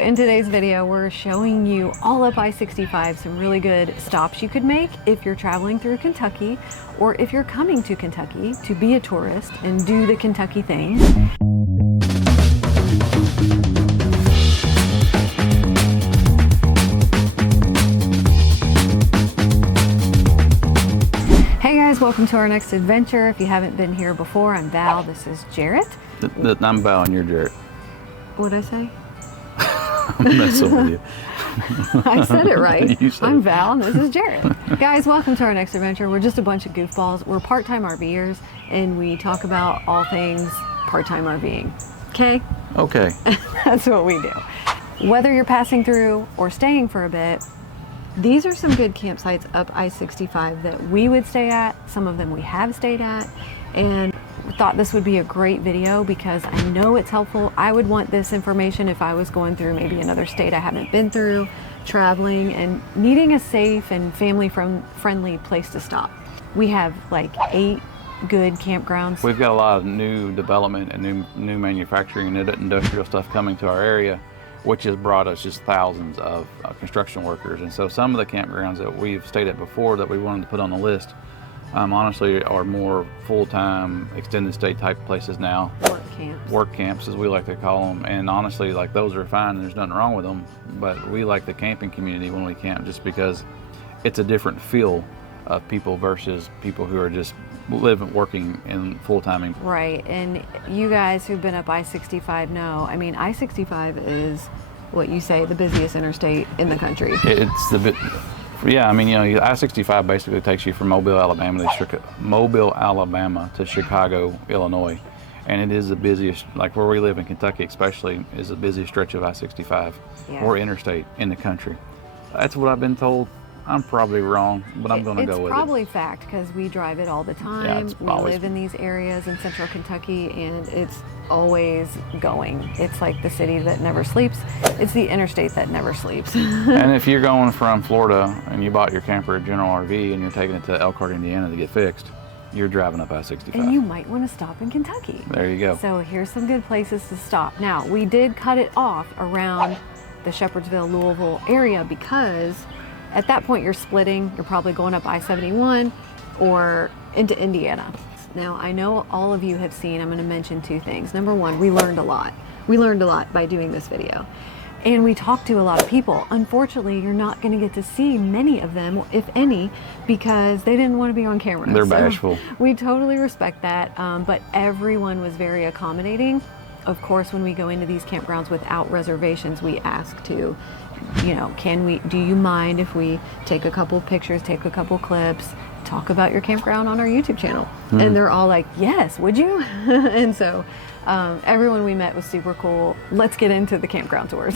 In today's video, we're showing you all up I65 some really good stops you could make if you're traveling through Kentucky or if you're coming to Kentucky to be a tourist and do the Kentucky thing. Hey guys, welcome to our next adventure. If you haven't been here before, I'm Val, this is Jarrett. I'm Val and you're Jarrett. What'd I say? I'm messing with you. I said it right. I'm it. Val and this is Jarrett. Guys, welcome to our next adventure. We're just a bunch of goofballs. We're part-time RVers and we talk about all things part-time RVing. Okay? Okay. That's what we do. Whether you're passing through or staying for a bit, these are some good campsites up I65 that we would stay at. Some of them we have stayed at, and thought this would be a great video because I know it's helpful. I would want this information if I was going through maybe another state I haven't been through, traveling and needing a safe and family friendly place to stop. We have like 8 good campgrounds. We've got a lot of new development and new manufacturing and industrial stuff coming to our area, which has brought us just thousands of construction workers. And so some of the campgrounds that we've stayed at before that we wanted to put on the list honestly are more full-time extended stay type places now. Work camps as we like to call them. And honestly, like, those are fine and there's nothing wrong with them, but we like the camping community when we camp just because it's a different feel of people versus people who are just working in full-time. Right, and you guys who've been up I65 know, I mean, I65 is what you say the busiest interstate in the country. It's the bit. Yeah, I mean, you know, I-65 basically takes you from Mobile, Alabama to Chicago, Illinois. And it is the busiest, like where we live in Kentucky especially, is the busiest stretch of I-65 or interstate in the country. That's what I've been told. I'm probably wrong, but I'm going to go with it. It's probably fact because we drive it all the time. Yeah, we live in these areas in central Kentucky and it's always going. It's like the city that never sleeps. It's the interstate that never sleeps. And if you're going from Florida and you bought your camper at General RV and you're taking it to Elkhart, Indiana to get fixed, you're driving up I-65. And you might want to stop in Kentucky. There you go. So here's some good places to stop. Now, we did cut it off around the Shepherdsville, Louisville area because at that point, you're splitting. You're probably going up I-71 or into Indiana. Now, I know all of you have seen, I'm going to mention 2 things. Number one, we learned a lot. We learned a lot by doing this video. And we talked to a lot of people. Unfortunately, you're not going to get to see many of them, if any, because they didn't want to be on camera. They're bashful. We totally respect that, but everyone was very accommodating. Of course, when we go into these campgrounds without reservations, we ask to, you know, do you mind if we take a couple pictures, take a couple clips, talk about your campground on our YouTube channel? And they're all like, yes, would you? And so everyone we met was super cool. Let's get into the campground tours.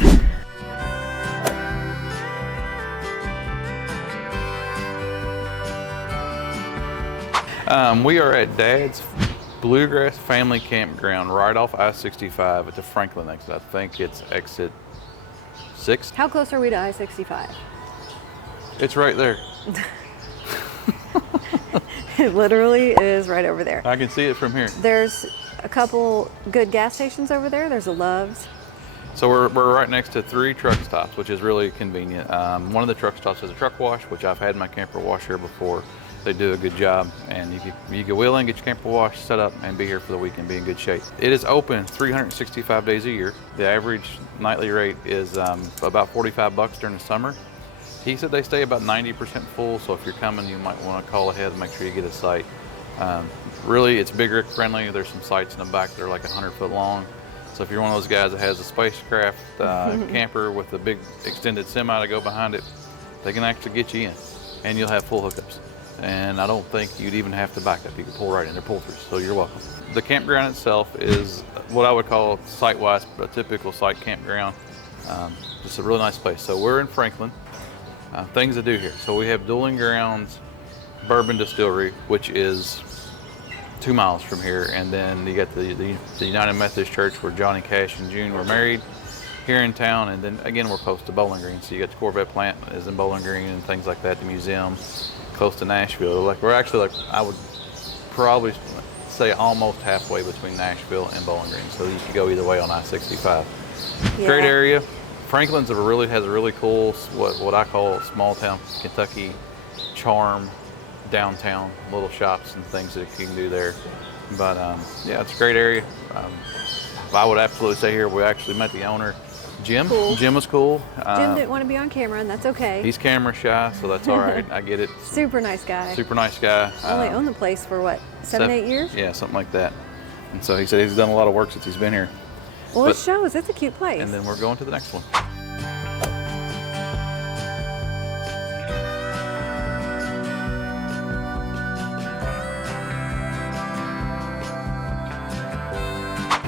We are at Dad's Bluegrass Family Campground right off I-65 at the Franklin exit. I think it's exit 6. How close are we to I-65? It's right there. It literally is right over there. I can see it from here. There's a couple good gas stations over there. There's a Love's. So we're right next to 3 truck stops, which is really convenient. One of the truck stops is a truck wash, which I've had my camper wash here before. They do a good job, and you can wheel in, get your camper wash set up, and be here for the week and be in good shape. It is open 365 days a year. The average nightly rate is about $45 during the summer. He said they stay about 90% full, so if you're coming, you might want to call ahead and make sure you get a site. Really, it's big rig friendly. There's some sites in the back that are like 100 foot long. So if you're one of those guys that has a spacecraft camper with a big extended semi to go behind it, they can actually get you in, and you'll have full hookups. And I don't think you'd even have to back up. You can pull right in. They're pull-throughs, so you're welcome. The campground itself is what I would call site-wise a typical site campground. Just a really nice place. So we're in Franklin. Things to do here. So we have Dueling Grounds Bourbon Distillery, which is 2 miles from here, and then you got the United Methodist Church where Johnny Cash and June were married here in town, and then again we're close to Bowling Green. So you got the Corvette plant is in Bowling Green and things like that. The museum. Close to Nashville. Like, we're actually, like, I would probably say almost halfway between Nashville and Bowling Green, so you could go either way on I-65. Yeah. Great area, Franklin's has a really cool, what I call small town Kentucky charm, downtown, little shops and things that you can do there. But yeah, it's a great area. I would absolutely stay here. We actually met the owner, Jim. Cool. Jim was cool. Jim didn't want to be on camera, and that's okay. He's camera shy, so that's all right. I get it. Super nice guy. Super nice guy. Only owned the place for what, 8 years? Yeah, something like that. And so he said he's done a lot of work since he's been here. Well, it shows. It's a cute place. And then we're going to the next one.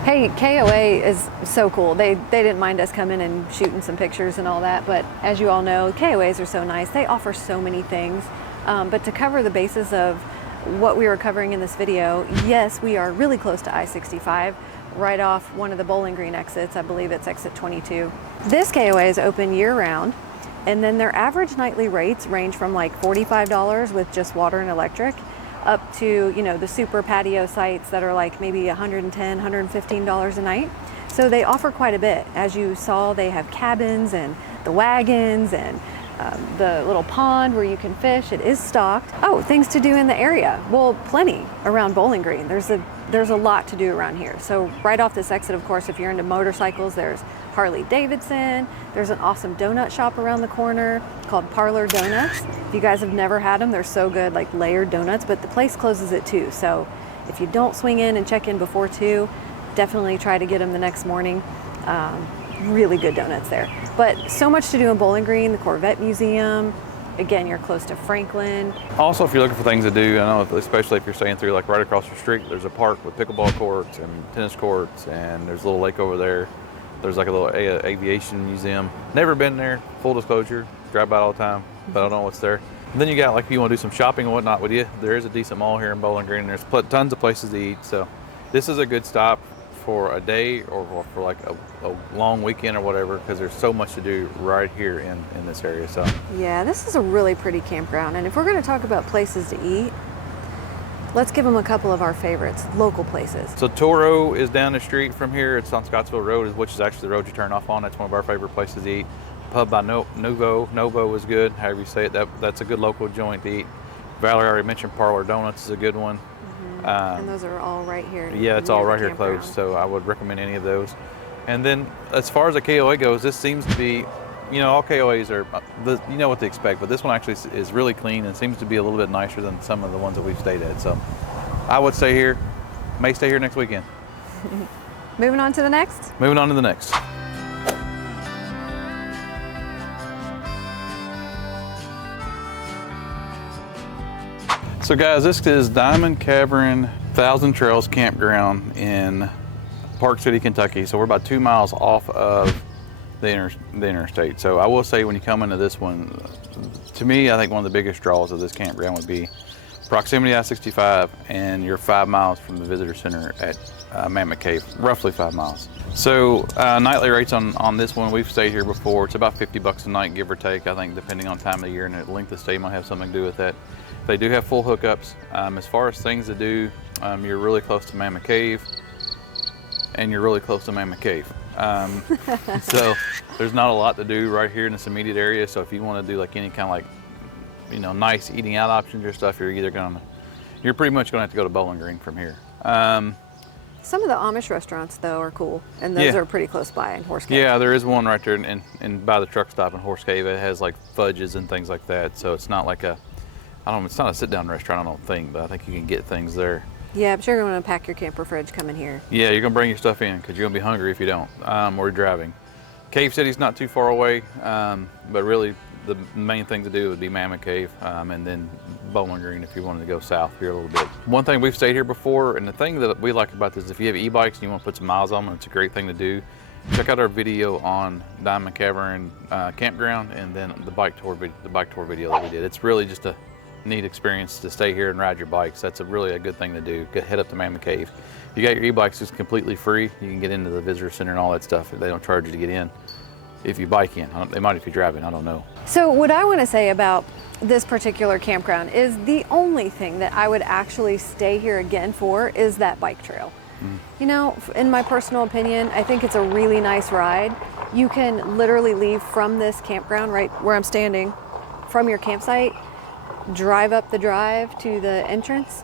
Hey, KOA is so cool. They didn't mind us coming and shooting some pictures and all that, but as you all know, KOAs are so nice. They offer so many things. But to cover the basis of what we were covering in this video, yes, we are really close to I65, right off one of the Bowling Green exits. I believe it's exit 22. This KOA is open year-round, and then their average nightly rates range from like $45 with just water and electric, up to, you know, the super patio sites that are like maybe $110, $115 a night. So they offer quite a bit. As you saw, they have cabins and the wagons and the little pond where you can fish. It is stocked. Oh, things to do in the area. Well, plenty around Bowling Green. There's a lot to do around here. So right off this exit, of course, if you're into motorcycles, there's Harley Davidson. There's an awesome donut shop around the corner called Parlor Donuts. If you guys have never had them, they're so good, like layered donuts, but the place closes at 2. So if you don't swing in and check in before 2, definitely try to get them the next morning. Really good donuts there. But so much to do in Bowling Green, the Corvette Museum. Again, you're close to Franklin. Also, if you're looking for things to do, I know, especially if you're staying through like right across the street, there's a park with pickleball courts and tennis courts, and there's a little lake over there. There's like a little aviation museum. Never been there, full disclosure. Drive by all the time, but I don't know what's there. And then you got, like, if you want to do some shopping and whatnot with you, there is a decent mall here in Bowling Green, and there's tons of places to eat. So this is a good stop for a day or for like a long weekend or whatever, because there's so much to do right here in this area. So yeah, this is a really pretty campground. And if we're going to talk about places to eat, let's give them a couple of our favorites, local places. So Toro is down the street from here. It's on Scottsville Road, which is actually the road you turn off on. That's one of our favorite places to eat. Pub by Novo is good, however you say it. That's a good local joint to eat. Valerie already mentioned Parlor Donuts is a good one. And those are all right here. Yeah, it's all right here close, so I would recommend any of those. And then as far as the KOA goes, this seems to be, you know, all KOAs are, you know what to expect, but this one actually is really clean and seems to be a little bit nicer than some of the ones that we've stayed at. So I would stay here, may stay here next weekend. Moving on to the next? Moving on to the next. So guys, this is Diamond Cavern Thousand Trails Campground in Park City, Kentucky. So we're about 2 miles off of the interstate. So I will say, when you come into this one, to me, I think one of the biggest draws of this campground would be proximity to I65, and you're 5 miles from the visitor center at Mammoth Cave, roughly 5 miles. So nightly rates on this one, we've stayed here before. It's about $50 a night, give or take. I think depending on time of the year and the length of stay might have something to do with that. They do have full hookups. As far as things to do, you're really close to Mammoth Cave, and you're really close to Mammoth Cave. So there's not a lot to do right here in this immediate area. So if you want to do like any kind of like, you know, nice eating out options or stuff, you're pretty much gonna have to go to Bowling Green from here. Some of the Amish restaurants though are cool, and those are pretty close by in Horse Cave. Yeah, there is one right there in by the truck stop in Horse Cave. It has like fudges and things like that. So it's not like it's not a sit-down restaurant, I don't think, but I think you can get things there. Yeah, but you're going to pack your camper fridge coming here. Yeah, you're going to bring your stuff in because you're going to be hungry if you don't, or you're driving. Cave City's not too far away, but really the main thing to do would be Mammoth Cave, and then Bowling Green if you wanted to go south here a little bit. One thing, we've stayed here before, and the thing that we like about this, if you have e-bikes and you want to put some miles on them, it's a great thing to do. Check out our video on Diamond Cavern Campground, and then the bike tour video that we did. It's really just a neat experience to stay here and ride your bikes. That's really a good thing to do. Head up to Mammoth Cave. You got your e-bikes, it's completely free. You can get into the visitor center and all that stuff. They don't charge you to get in if you bike in. They might if you drive in, I don't know. So what I want to say about this particular campground is the only thing that I would actually stay here again for is that bike trail. You know, in my personal opinion, I think it's a really nice ride, You can literally leave from this campground right where I'm standing, from your campsite, drive up the drive to the entrance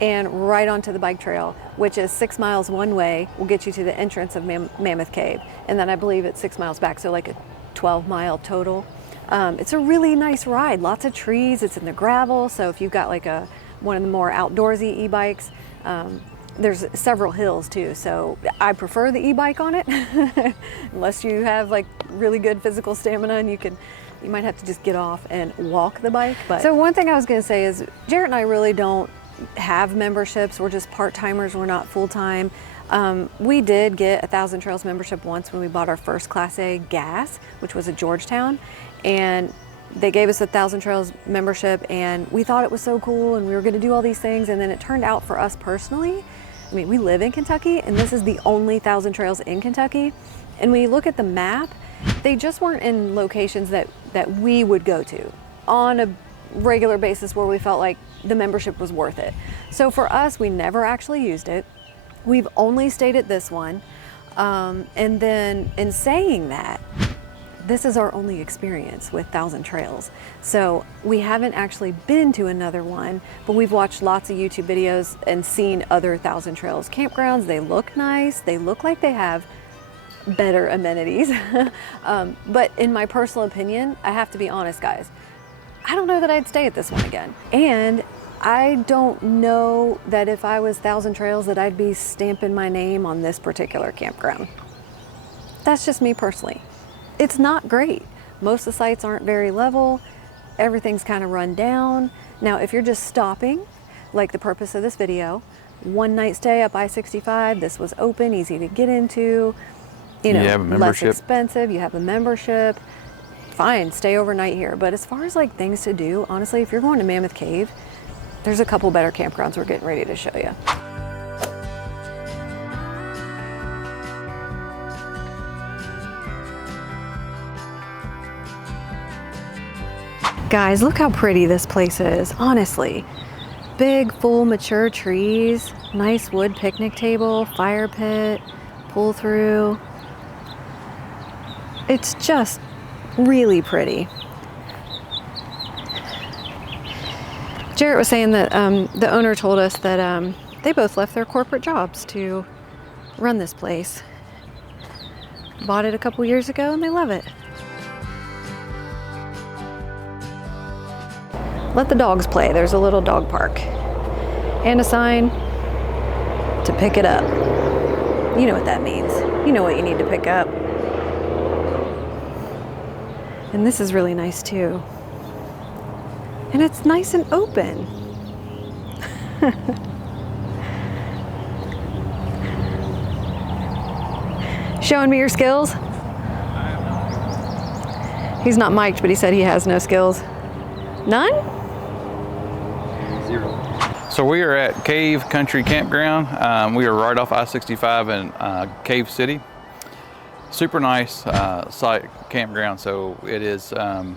and right onto the bike trail, which is 6 miles one way, will get you to the entrance of Mammoth Cave. And then I believe it's 6 miles back, so like a 12-mile total. It's a really nice ride, lots of trees, it's in the gravel, so if you've got like one of the more outdoorsy e-bikes, there's several hills too, so I prefer the e-bike on it, unless you have like really good physical stamina and you might have to just get off and walk the bike. But so one thing I was gonna say is Jarrett and I really don't have memberships. We're just part-timers, we're not full-time. We did get a 1,000 Trails membership once when we bought our first Class A gas, which was at Georgetown, and they gave us a 1,000 Trails membership and we thought it was so cool and we were gonna do all these things, and then it turned out for us personally, I mean, we live in Kentucky and this is the only 1,000 Trails in Kentucky, and when you look at the map, they just weren't in locations that we would go to on a regular basis where we felt like the membership was worth it. So for us, we never actually used it. We've only stayed at this one. And then in saying that, this is our only experience with 1,000 Trails. So we haven't actually been to another one, but we've watched lots of YouTube videos and seen other 1,000 Trails campgrounds. They look nice. They look like they have better amenities. But in my personal opinion, I have to be honest, guys, I don't know that I'd stay at this one again. And I don't know that if I was 1,000 Trails that I'd be stamping my name on this particular campground. That's just me personally. It's not great. Most of the sites aren't very level. Everything's kind of run down. Now, if you're just stopping, like the purpose of this video, one night stay up I65, this was open, easy to get into, you know, less expensive, you have a membership, fine, stay overnight here. But as far as like things to do, honestly, if you're going to Mammoth Cave, there's a couple better campgrounds we're getting ready to show you. Guys, look how pretty this place is, honestly. Big, full, mature trees, nice wood picnic table, fire pit, pull through. It's just really pretty. Jarrett was saying that the owner told us that they both left their corporate jobs to run this place. Bought it a couple years ago and they love it. Let the dogs play. There's a little dog park and a sign to pick it up. You know what that means. You know what you need to pick up. And this is really nice too. And it's nice and open. Showing me your skills? He's not mic'd, but he said he has no skills. None? Zero. So we are at Cave Country Campground. We are right off I65 in Cave City. Super nice site campground. So it is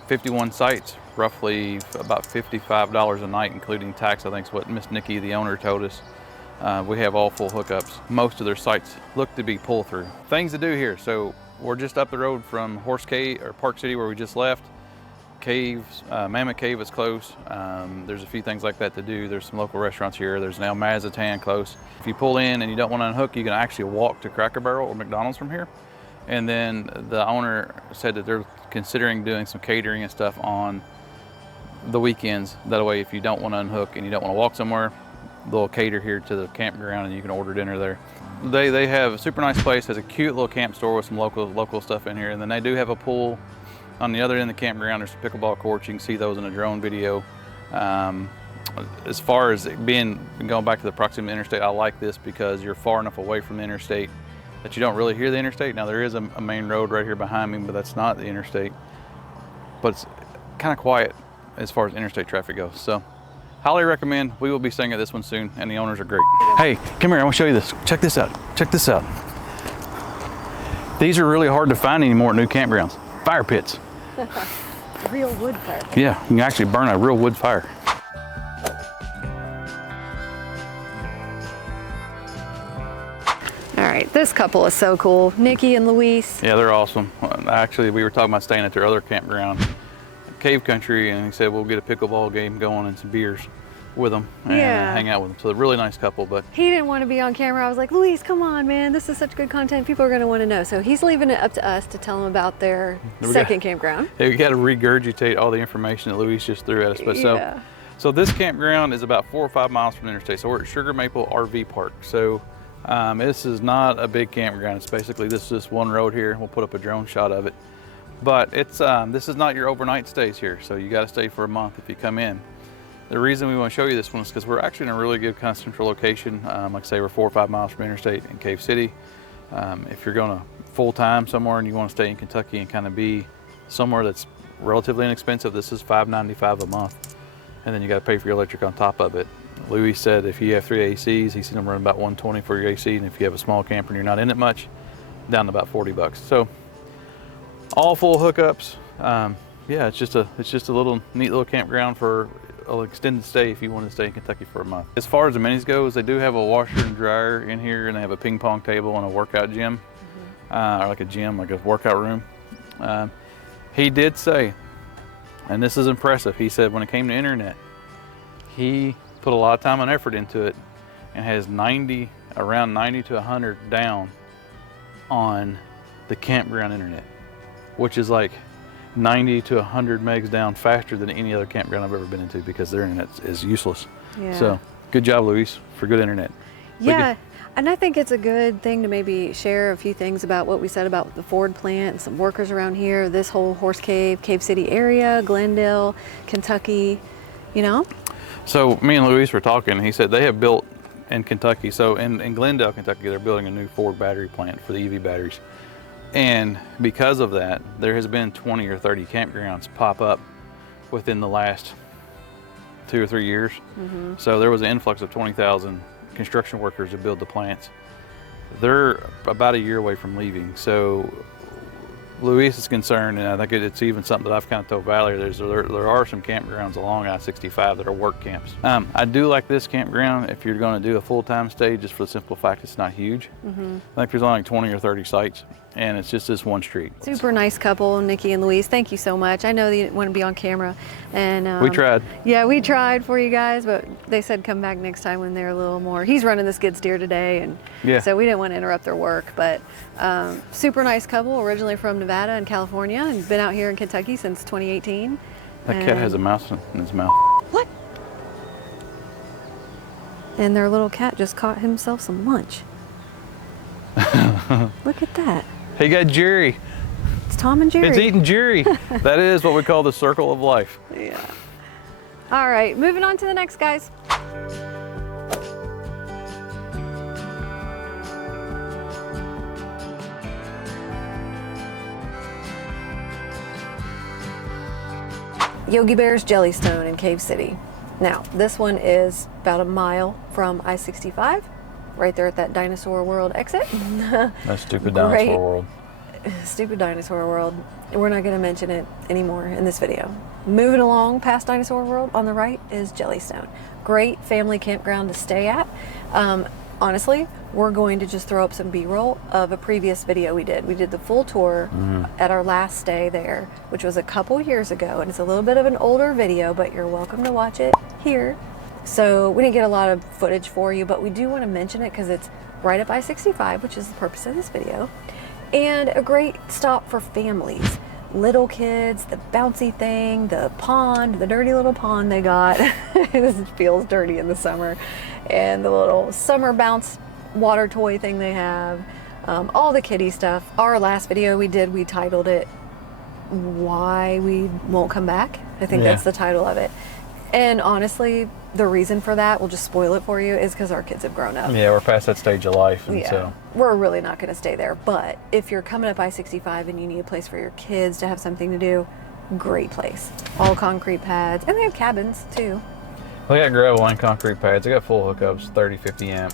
51 sites, roughly about $55 a night, including tax. I think is what Miss Nikki, the owner, told us. We have all full hookups. Most of their sites look to be pull through. Things to do here. So we're just up the road from Horse Cave or Park City where we just left. Caves, Mammoth Cave is close. There's a few things like that to do. There's some local restaurants here. There's now Mazatan close. If you pull in and you don't want to unhook, you can actually walk to Cracker Barrel or McDonald's from here. And then the owner said that they're considering doing some catering and stuff on the weekends. That way, if you don't want to unhook and you don't want to walk somewhere, they'll cater here to the campground and you can order dinner there. They have a super nice place. Has a cute little camp store with some local stuff in here. And then they do have a pool on the other end of the campground. There's pickleball courts. You can see those in a drone video. As far as going back to the proximity interstate, I like this because you're far enough away from the interstate that you don't really hear the interstate. Now there is a main road right here behind me, but that's not the interstate. But it's kind of quiet as far as interstate traffic goes. So highly recommend. We will be staying at this one soon and the owners are great. Hey, come here, I want to show you this. Check this out, check this out. These are really hard to find anymore at new campgrounds. Fire pits. Real wood fire pit. Yeah, you can actually burn a real wood fire. All right, this couple is so cool. Nikki and Luis. Yeah, they're awesome. Actually, we were talking about staying at their other campground, Cave Country, and he said we'll get a pickleball game going and some beers with them and hang out with them. So they're a really nice couple. But he didn't want to be on camera. I was like, Luis, come on, man. This is such good content. People are going to want to know. So he's leaving it up to us to tell them about their second campground. Yeah, we got to regurgitate all the information that Luis just threw at us. But so this campground is about 4 or 5 miles from the interstate. So we're at Sugar Maple RV Park. So this is not a big campground. It's basically this one road here. We'll put up a drone shot of it. But it's this is not your overnight stays here. So you got to stay for a month if you come in. The reason we want to show you this one is because we're actually in a really good kind of central location. Like I say, we're 4 or 5 miles from interstate in Cave City. If you're going to full time somewhere and you want to stay in Kentucky and kind of be somewhere that's relatively inexpensive, this is $5.95 a month. And then you got to pay for your electric on top of it. Louis said if you have 3 ACs, he's seen them run about $120 for your AC. And if you have a small camper and you're not in it much, down to about $40. So all full hookups. Yeah, it's just a little neat little campground for an extended stay if you want to stay in Kentucky for a month. As far as the minis goes, they do have a washer and dryer in here, and they have a ping pong table and a workout gym, or like a gym, like a workout room. He did say, and this is impressive, he said when it came to internet, he put a lot of time and effort into it and has around 90 to 100 down on the campground internet, which is like 90 to 100 megs down faster than any other campground I've ever been into because their internet is useless. Yeah. So good job, Luis, for good internet. Yeah, and I think it's a good thing to maybe share a few things about what we said about the Ford plant and some workers around here, this whole Horse Cave, Cave City area, Glendale, Kentucky, you know? So me and Luis were talking, he said they have built in Kentucky, so in Glendale, Kentucky, they're building a new Ford battery plant for the EV batteries. And because of that, there has been 20 or 30 campgrounds pop up within the last 2 or 3 years. So there was an influx of 20,000 construction workers to build the plants. They're about a year away from leaving. So Luis is concerned, and I think it's even something that I've kind of told Valerie, there are some campgrounds along I65 that are work camps. I do like this campground if you're going to do a full-time stay, just for the simple fact it's not huge. I think there's only like 20 or 30 sites, and it's just this one street. Super nice couple, Nikki and Luis. Thank you so much. I know that you didn't want to be on camera, and we tried. Yeah, we tried for you guys, but they said come back next time when they're a little more. He's running the skid steer today, and so we didn't want to interrupt their work. But super nice couple, originally from Nevada and California, and been out here in Kentucky since 2018. That cat has a mouse in his mouth. What? And their little cat just caught himself some lunch. Look at that. He got Jerry. It's Tom and Jerry. It's eating Jerry. That is what we call the circle of life. Yeah. All right, moving on to the next, guys. Yogi Bear's Jellystone in Cave City. Now, this one is about a mile from I65, right there at that Dinosaur World exit. That stupid Dinosaur World. Stupid Dinosaur World. We're not going to mention it anymore in this video. Moving along past Dinosaur World, on the right is Jellystone. Great family campground to stay at. Honestly, we're going to just throw up some B-roll of a previous video we did. We did the full tour at our last stay there, which was a couple years ago, and it's a little bit of an older video, but you're welcome to watch it here. So we didn't get a lot of footage for you, but we do want to mention it because it's right up I-65, which is the purpose of this video, and a great stop for families. Little kids, the bouncy thing, the pond, the dirty little pond they got. This feels dirty in the summer. And the little summer bounce water toy thing they have. All the kiddie stuff. Our last video we did, we titled it Why We Won't Come Back. I think that's the title of it. And honestly, the reason for that, we'll just spoil it for you, is because our kids have grown up. Yeah, we're past that stage of life. And so we're really not going to stay there. But if you're coming up I-65 and you need a place for your kids to have something to do, great place. All concrete pads. And they have cabins too. They got gravel and concrete pads. They got full hookups, 30, 50 amp,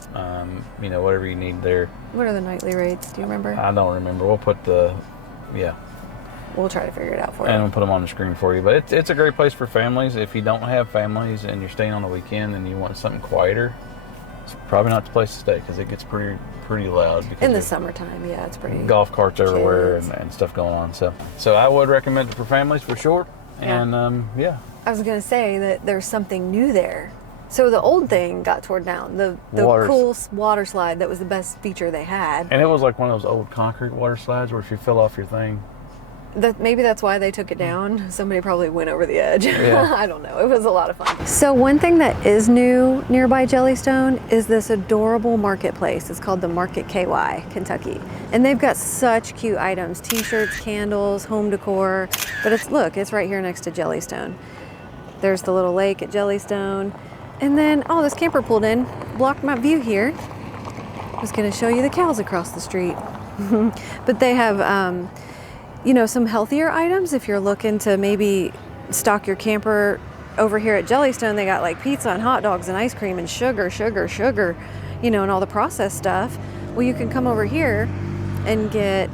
you know, whatever you need there. What are the nightly rates? Do you remember? I don't remember. We'll put We'll try to figure it out for you. And we'll put them on the screen for you. But it's a great place for families. If you don't have families and you're staying on the weekend and you want something quieter, it's probably not the place to stay because it gets pretty loud. Because In the summertime, yeah, it's pretty. Golf carts everywhere kids. and stuff going on. So I would recommend it for families for sure. And yeah. I was gonna say that there's something new there. So the old thing got torn down. The cool water slide that was the best feature they had. And it was like one of those old concrete water slides where if you fell off your thing. Maybe that's why they took it down. Somebody probably went over the edge. Yeah. I don't know. It was a lot of fun. So one thing that is new nearby Jellystone is this adorable marketplace. It's called the Market KY, Kentucky. And they've got such cute items, t-shirts, candles, home decor. But it's right here next to Jellystone. There's the little lake at Jellystone. And then, this camper pulled in, blocked my view here. I was gonna show you the cows across the street. But they have, some healthier items if you're looking to maybe stock your camper. Over here at Jellystone, they got like pizza and hot dogs and ice cream and sugar, and all the processed stuff. Well, you can come over here and get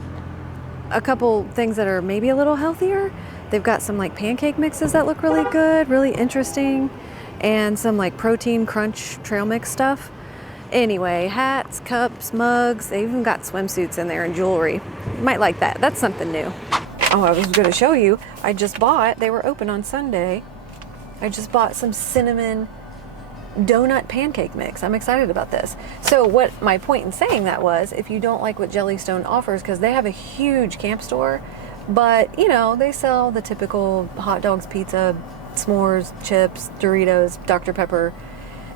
a couple things that are maybe a little healthier. They've got some like pancake mixes that look really good, really interesting, and some like protein crunch trail mix stuff. Anyway, hats, cups, mugs, they even got swimsuits in there and jewelry. You might like that. That's something new. I was going to show you. They were open on Sunday. I just bought some cinnamon donut pancake mix. I'm excited about this. So what my point in saying that was, if you don't like what Jellystone offers, because they have a huge camp store, but they sell the typical hot dogs, pizza, s'mores, chips, Doritos, Dr. Pepper,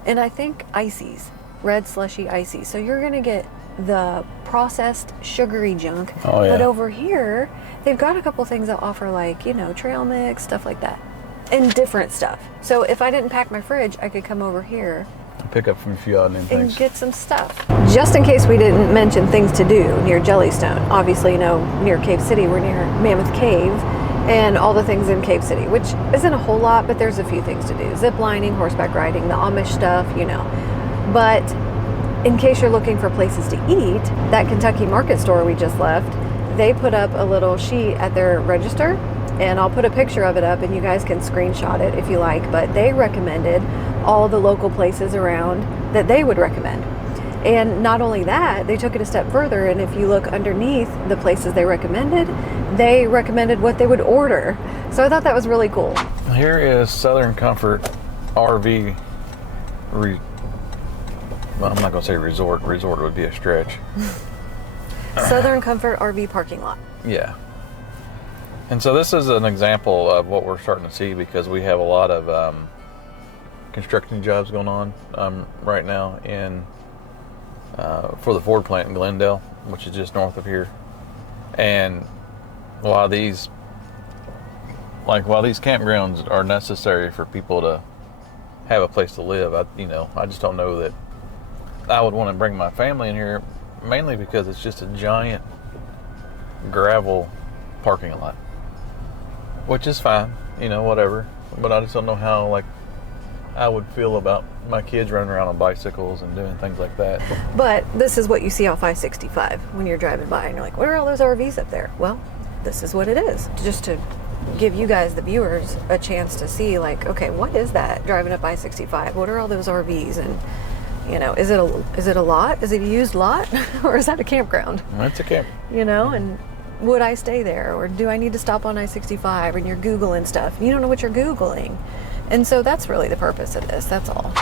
and I think ices. Red slushy icy. So you're gonna get the processed sugary junk. Oh, yeah. But over here, they've got a couple things that offer like, trail mix, stuff like that. And different stuff. So if I didn't pack my fridge, I could come over here Pick up from a few odd new things. and get some stuff. Just in case we didn't mention things to do near Jellystone. Obviously, near Cave City, we're near Mammoth Cave and all the things in Cave City, which isn't a whole lot, but there's a few things to do. Zip lining, horseback riding, the Amish stuff, But in case you're looking for places to eat, that Kentucky market store we just left, they put up a little sheet at their register, and I'll put a picture of it up and you guys can screenshot it if you like, but they recommended all the local places around that they would recommend. And not only that, they took it a step further, and if you look underneath the places they recommended what they would order. So I thought that was really cool. Here is Southern Comfort RV I'm not going to say resort. Resort would be a stretch. Southern Comfort RV parking lot. Yeah. And so this is an example of what we're starting to see because we have a lot of construction jobs going on right now for the Ford plant in Glendale, which is just north of here. And while these campgrounds are necessary for people to have a place to live, I just don't know that I would want to bring my family in here, mainly because it's just a giant gravel parking lot, which is fine, whatever. But I just don't know how I would feel about my kids running around on bicycles and doing things like that. But this is what you see off I65 when you're driving by and you're like, what are all those RVs up there? Well, this is what it is. Just to give you guys, the viewers, a chance to see okay, what is that driving up I65? What are all those RVs? And is it a lot? Is it a used lot? Or is that a campground? It's a camp. And would I stay there? Or do I need to stop on I-65? And you're Googling stuff. And you don't know what you're Googling. And so that's really the purpose of this. That's all.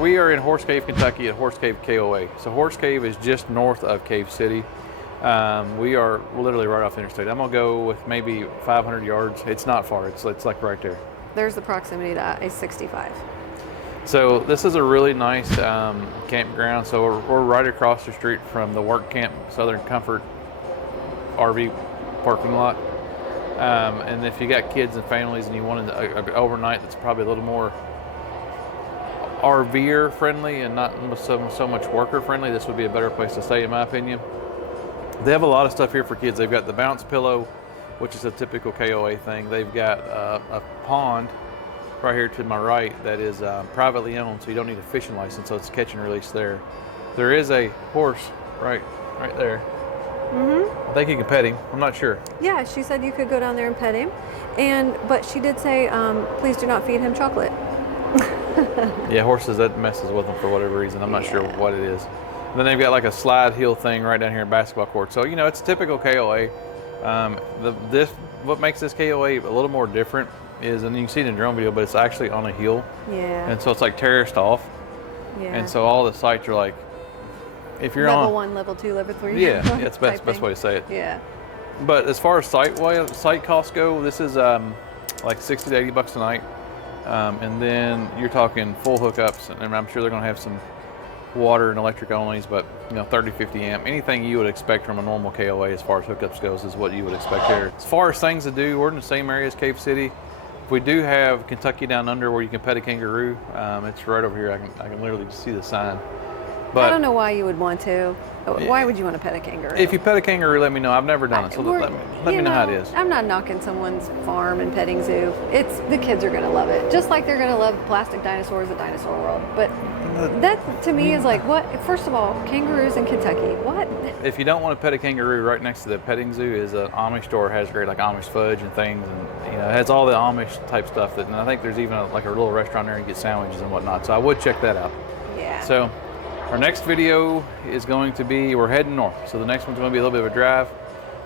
We are in Horse Cave, Kentucky at Horse Cave KOA. So Horse Cave is just north of Cave City. We are literally right off the interstate. I'm gonna go with maybe 500 yards. It's not far. It's like right there. There's the proximity to I-65. So this is a really nice campground. So we're right across the street from the Work Camp Southern Comfort RV parking lot. And if you got kids and families and you wanted an overnight that's probably a little more RVer friendly and not so much worker friendly, this would be a better place to stay in my opinion. They have a lot of stuff here for kids. They've got the bounce pillow, which is a typical KOA thing. They've got a pond right here to my right that is privately owned, so you don't need a fishing license, so it's catch and release there. There is a horse right there. I think you can pet him. I'm not sure. Yeah, she said you could go down there and pet him, but she did say, please do not feed him chocolate. Yeah, horses, that messes with them for whatever reason. I'm not sure what it is. And then they've got like a slide hill thing right down here in basketball court. So, you know, it's typical KOA. What makes this KOA a little more different is, and you can see it in the drone video, but it's actually on a hill. Yeah. And so it's like terraced off. Yeah. And so all the sites are like, if you're level on 1, level 2, level 3. yeah, it's best way to say it. Yeah. But as far as site costs go, this is like 60 to 80 bucks a night. And then you're talking full hookups, and I'm sure they're going to have some water and electric onlys, but you know, 30, 50 amp, anything you would expect from a normal KOA as far as hookups goes is what you would expect here. As far as things to do, we're in the same area as Cave City. We do have Kentucky Down Under where you can pet a kangaroo. It's right over here. I can literally see the sign. But I don't know why you would want to. Why would you want to pet a kangaroo? if you pet a kangaroo, let me know. I've never done it, so let me know how it is. I'm not knocking someone's farm and petting zoo. The kids are going to love it. Just like they're going to love plastic dinosaurs at Dinosaur World. But that to me is like, what? First of all, kangaroos in Kentucky. What? If you don't want to pet a kangaroo, right next to the petting zoo is an Amish store. It has great like Amish fudge and things, and you know, it has all the Amish type stuff. And I think there's even like a little restaurant there and get sandwiches and whatnot. So I would check that out. Yeah. So our next video is going to be, we're heading north. So the next one's going to be a little bit of a drive.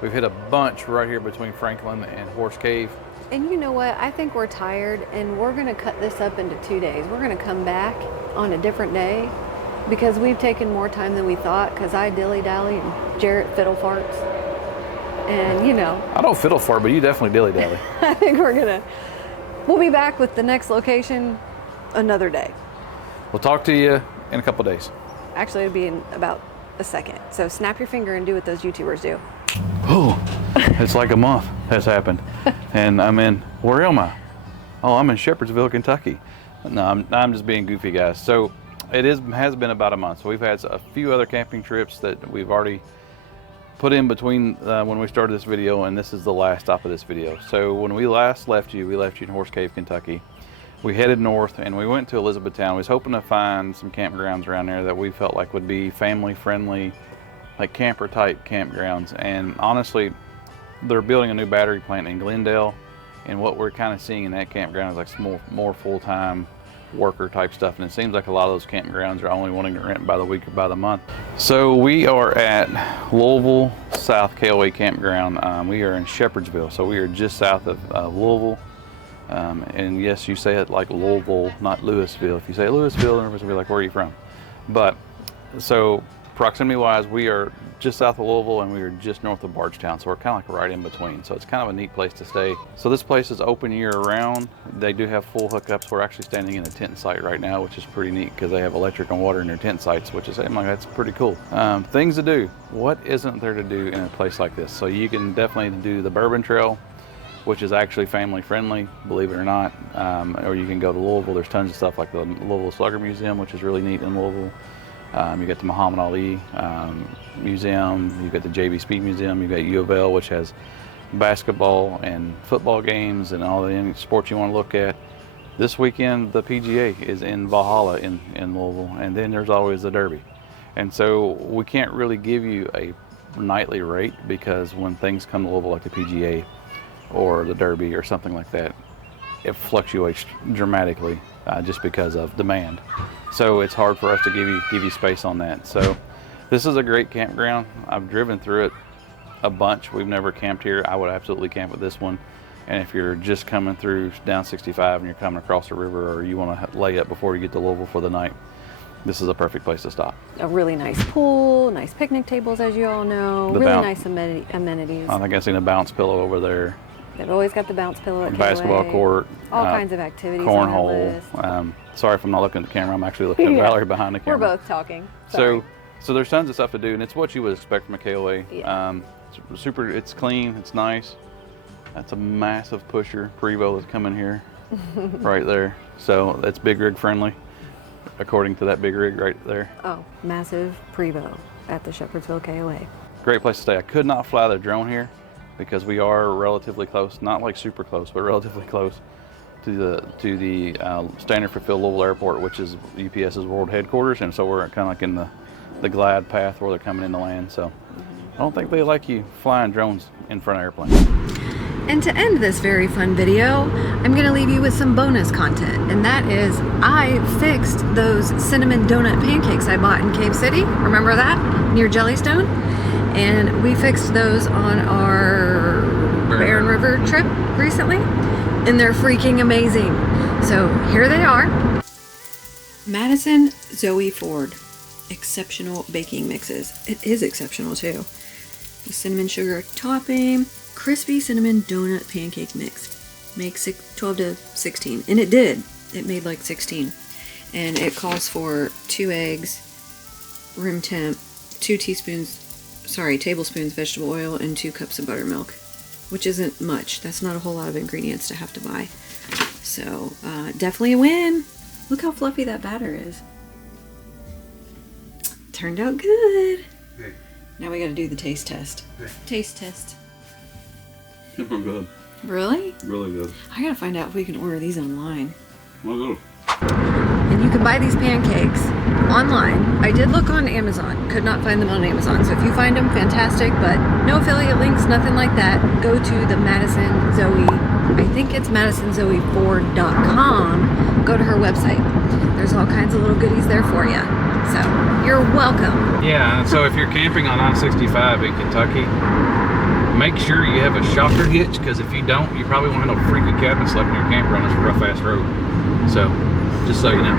We've hit a bunch right here between Franklin and Horse Cave. And you know what? I think we're tired, and we're going to cut this up into 2 days. We're going to come back on a different day because we've taken more time than we thought, because I dilly-dally and Jarrett fiddle farts. And, you know. I don't fiddle fart, but you definitely dilly-dally. I think we'll be back with the next location another day. We'll talk to you in a couple days. Actually, it'll be in about a second. So snap your finger and do what those YouTubers do. Oh, it's like a month has happened. And I'm in, where am I? Oh, I'm in Shepherdsville, Kentucky. No, I'm just being goofy, guys. So it has been about a month. So we've had a few other camping trips that we've already put in between when we started this video, and this is the last stop of this video. So when we last left you, we left you in Horse Cave, Kentucky. We headed north and we went to Elizabethtown. We was hoping to find some campgrounds around there that we felt like would be family friendly, like camper type campgrounds. And honestly, they're building a new battery plant in Glendale, and what we're kind of seeing in that campground is like some more full-time worker type stuff. And it seems like a lot of those campgrounds are only wanting to rent by the week or by the month. So we are at Louisville South KOA Campground. We are in Shepherdsville, so we are just south of Louisville. And yes, you say it like Louisville, not Louisville. If you say Louisville, everyone's gonna be like, where are you from? But so proximity wise, we are just south of Louisville and we are just north of Bardstown. So we're kind of like right in between. So it's kind of a neat place to stay. So this place is open year round. They do have full hookups. We're actually standing in a tent site right now, which is pretty neat because they have electric and water in their tent sites, which is, I'm like, that's pretty cool. Things to do. What isn't there to do in a place like this? So you can definitely do the Bourbon Trail, which is actually family friendly, believe it or not. Or you can go to Louisville. There's tons of stuff like the Louisville Slugger Museum, which is really neat in Louisville. You got the Muhammad Ali Museum. You got the JB Speed Museum. You got U of L, which has basketball and football games and all the sports you want to look at. This weekend, the PGA is in Valhalla in Louisville, and then there's always the Derby. And so we can't really give you a nightly rate because when things come to Louisville like the PGA or the Derby or something like that, it fluctuates dramatically just because of demand. So it's hard for us to give you space on that. So this is a great campground. I've driven through it a bunch. We've never camped here. I would absolutely camp at this one. And if you're just coming through down 65 and you're coming across the river, or you want to lay up before you get to Louisville for the night, this is a perfect place to stop. A really nice pool, nice picnic tables, as you all know. Really nice amenities. I think I've seen a bounce pillow over there. They've always got the bounce pillow at basketball KOA. court. All kinds of activities. Cornhole. Sorry if I'm not looking at the camera. I'm actually looking at Valerie behind the camera. We're both talking. Sorry. So there's tons of stuff to do, and it's what you would expect from a KOA. Yeah. It's clean, it's nice. That's a massive pusher Prevost that's coming here, right there. So that's big rig friendly, according to that big rig right there. Oh, massive Prevost at the Shepherdsville KOA. Great place to stay. I could not fly the drone here because we are relatively close, not like super close, but relatively close to the Standard Field Louisville Airport, which is UPS's world headquarters, and so we're kind of like in the glide path where they're coming in to land. So I don't think they like you flying drones in front of airplanes. And to end this very fun video, I'm gonna leave you with some bonus content, and that is I fixed those cinnamon donut pancakes I bought in Cave City. Remember that? Near Jellystone? And we fixed those on our Barren River trip recently, and they're freaking amazing. So here they are. Madison Zoe Ford exceptional baking mixes. It is exceptional too. The cinnamon sugar topping, crispy cinnamon donut pancake mix. Makes 12 to 16, and it did. It made like 16, and it calls for 2 eggs, room temp, 2 tablespoons vegetable oil, and 2 cups of buttermilk, which isn't much. That's not a whole lot of ingredients to have to buy. So definitely a win. Look how fluffy that batter is. Turned out good. Hey. Now we got to do the taste test. Hey. Taste test. Super good. Really? Really good. I gotta find out if we can order these online. Well, good. And you can buy these pancakes online. I did look on Amazon, could not find them on Amazon. So if you find them, fantastic, but no affiliate links, nothing like that. Go to the Madison Zoe, I think it's MadisonZoeFord.com. Go to her website. There's all kinds of little goodies there for you. So you're welcome. Yeah, and so if you're camping on I65 in Kentucky, make sure you have a shocker hitch, because if you don't, you probably won't have no freaking cabin slept in your campground. It's a rough ass road. So, just so you know.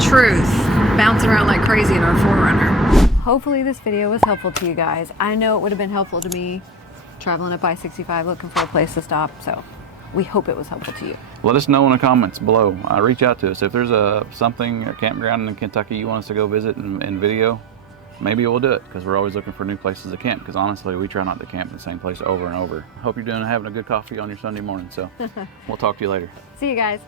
Truth. Bouncing around like crazy in our 4Runner. Hopefully this video was helpful to you guys. I know it would have been helpful to me traveling up I-65 looking for a place to stop, so we hope it was helpful to you. Let us know in the comments below. Reach out to us. If there's a campground in Kentucky you want us to go visit and video, maybe we'll do it, because we're always looking for new places to camp, because honestly we try not to camp in the same place over and over. Hope you're having a good coffee on your Sunday morning, so we'll talk to you later. See you guys.